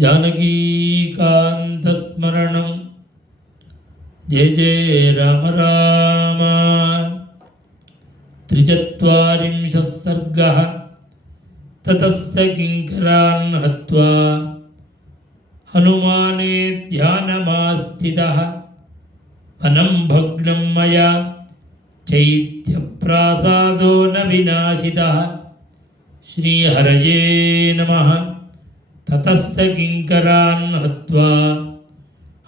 जानकीकान्तस्मरणं जय जय राम राम। त्रिचत्वारिंशः सर्गः। ततस्य किङ्करान् हत्वा हनुमाने ध्यानमास्थितः वनं भग्नं मया चैत्यप्रासादो न विनाशितः। श्रीहरये नमः। ततस्य किङ्करान् हत्वा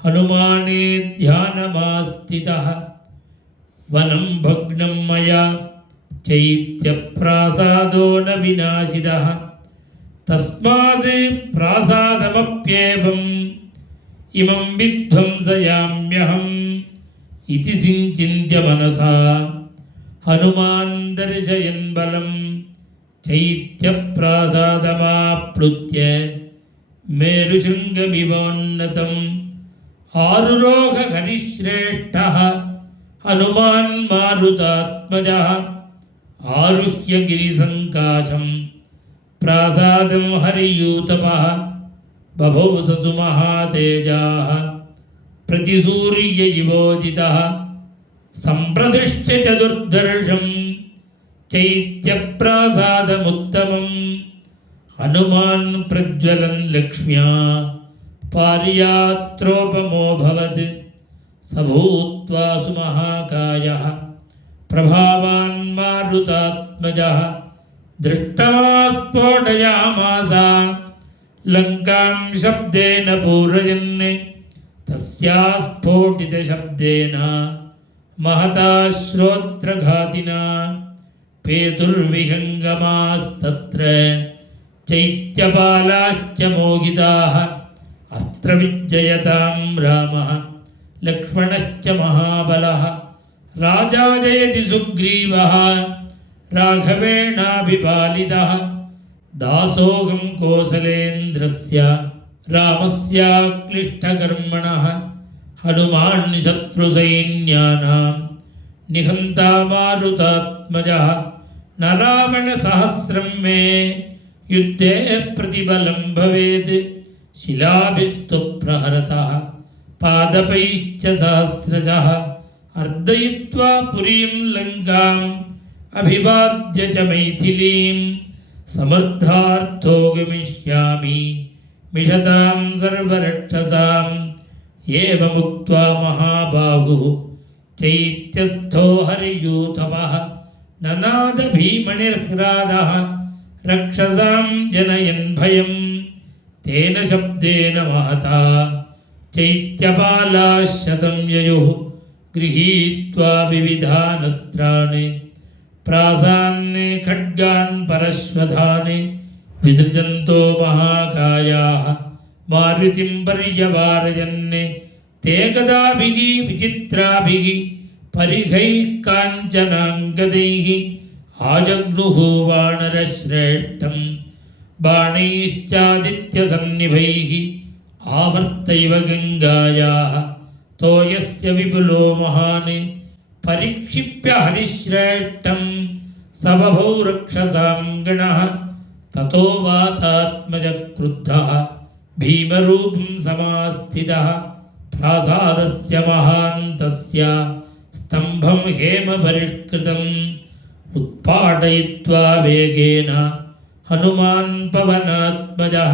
हनुमाने ध्यानमास्थितः वनं भग्नं मया चैत्यप्रासादो न विनाशितः। तस्माद् प्रासादमप्येवम् इमं विध्वंसयाम्यहम् इति चिन्त्य मनसा हनुमान् दर्शयन् बलं चैत्यप्रासादमाप्लुत्य मेरुशृङ्गमिवोन्नतम् आरुरोह हरिश्रेष्ठः हनुमान् मारुतात्मजः। आरुह्य गिरिसङ्काशं प्रासादं हरियूतपः बभौ सुमहातेजाः प्रतिसूर्य इवोदितः। सम्प्रदृष्ट चतुर्दर्शं चैत्यप्रासादमुत्तमं हनुमान् प्रज्वलन् लक्ष्म्या पारियात्रोपमोऽभवत्। स भूत्वा सुमहाकायः प्रभावान् मारुतात्मजः दृष्ट्वा स्फोटयामास लङ्कां शब्देन पूरयन्। तस्या स्फोटितशब्देन महता श्रोत्रघातिना पेतुर्विहङ्गमास्तत्र चैत्यपालाश्च मोहिताः। अस्त्रविजयतां रामः लक्ष्मणश्च महाबलः राजा जयति सुग्रीवः राघवेणाभिपालितः। दासोऽहं कौसलेन्द्रस्य रामस्याक्लिष्टकर्मणः हनुमान् शत्रुसैन्यानां निहन्ता मारुतात्मजः। न रावणसहस्रं मे युद्धे प्रतिबलं भवेत् शिलाभिस्तु प्रहरतः पादपैश्च सहस्रशः। अर्दयित्वा पुरीं लङ्काम् अभिवाद्य च मैथिलीं समर्थार्थो गमिष्यामि मिषतां सर्वरक्षसाम्। एवमुक्त्वा महाबाहुः चैत्यस्थो हरियूथपः ननाद भीमनिर्ह्रादः रक्षसां जनयन् भयं। तेन शब्देन महता चैत्यपालाः शतं ययुः गृहीत्वा विविधानस्त्रान् प्रासान् खड्गान् परश्वधान्। विसृजन्तो महाकायाः मारुतिं पर्यवारयन्। ते गदाभिः विचित्राभिः परिघैः काञ्चनाङ्गदैः आजग्नुः वानरश्रेष्ठं बाणैश्चादित्यसन्निभैः। आवर्तैव गङ्गायाः तोयस्य विपुलो महान् परिक्षिप्य हरिश्रेष्ठं स बभौ रक्षसां गणः। ततो वातात्मजः क्रुद्धः भीमरूपं समास्थितः प्रासादस्य महान्तस्य स्तम्भं हेमपरिष्कृतम् उत्पाटयित्वा वेगेन हनुमान् पवनात्मजः।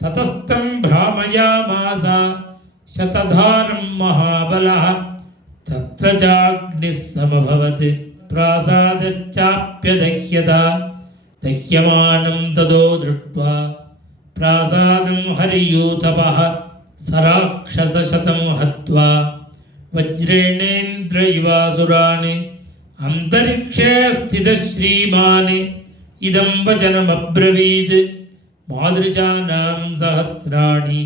ततस्तं भ्रामयामास शतधारं महाबलः। तत्र चाग्निः समभवत् प्रासादश्चाप्यदह्यत। दह्यमानं ततो दृष्ट्वा प्रासादं हरियूथपः स राक्षसशतं हत्वा वज्रेणेन्द्र इवासुरान्। अन्तरिक्षे स्थितः श्रीमान् इदं वचनमब्रवीत्। मादृशानां सहस्राणि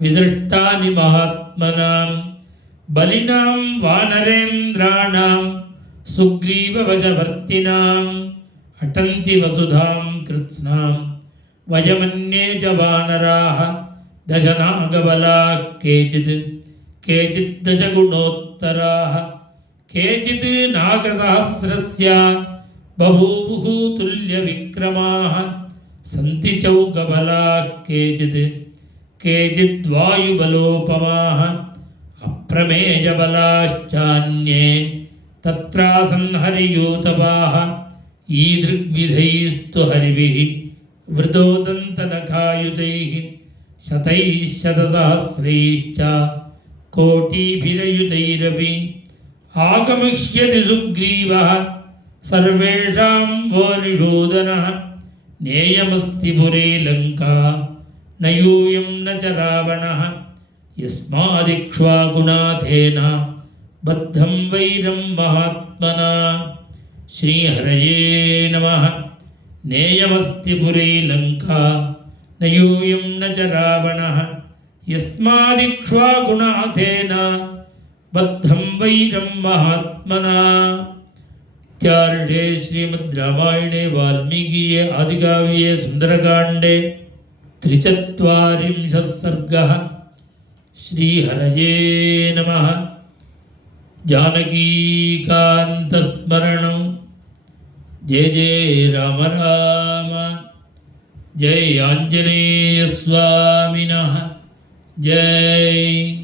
विसृष्टानि महात्मनां बलिनां वानरेन्द्राणां सुग्रीववशवर्तिनाम् अटन्ति वसुधां कृत्स्नां वयमन्ये च वानराः दशनागबलाः केचित् केचित् दशगुणोत्तराः केचित् नागसहस्रस्य बभूवुः तुल्यविक्रमाः सन्ति चौकबलाः केचित् केचिद्वायुबलोपमाः अप्रमेयबलाश्चान्ये तत्रासन् हरियूतपाः ईदृग्विधैस्तु हरिभिः वृतोदन्तनखायुतैः शतैः शतसहस्रैश्च कोटिभिरयुतैरपि आगमिष्यति सुग्रीवः सर्वेषां वो निषूदनः नेयमस्ति पुरे लङ्का न यूयं न च रावणः यस्मादिक्ष्वाकुनाथेन बद्धं वैरं महात्मना। श्रीहरये नमः। नेयमस्ति पुरे लङ्का न यूयं न च रावणः यस्मादिक्ष्वाकुनाथेन बद्धं वैरं महात्मना। इत्यार्षे श्रीमद् रामायणे वाल्मीकीये आदिकाव्ये सुन्दरकाण्डे 43 सर्गः। श्रीहरये नमः। जानकीकान्तस्मरणं जय जय राम राम। जय आञ्जनेयस्वामिनः जय।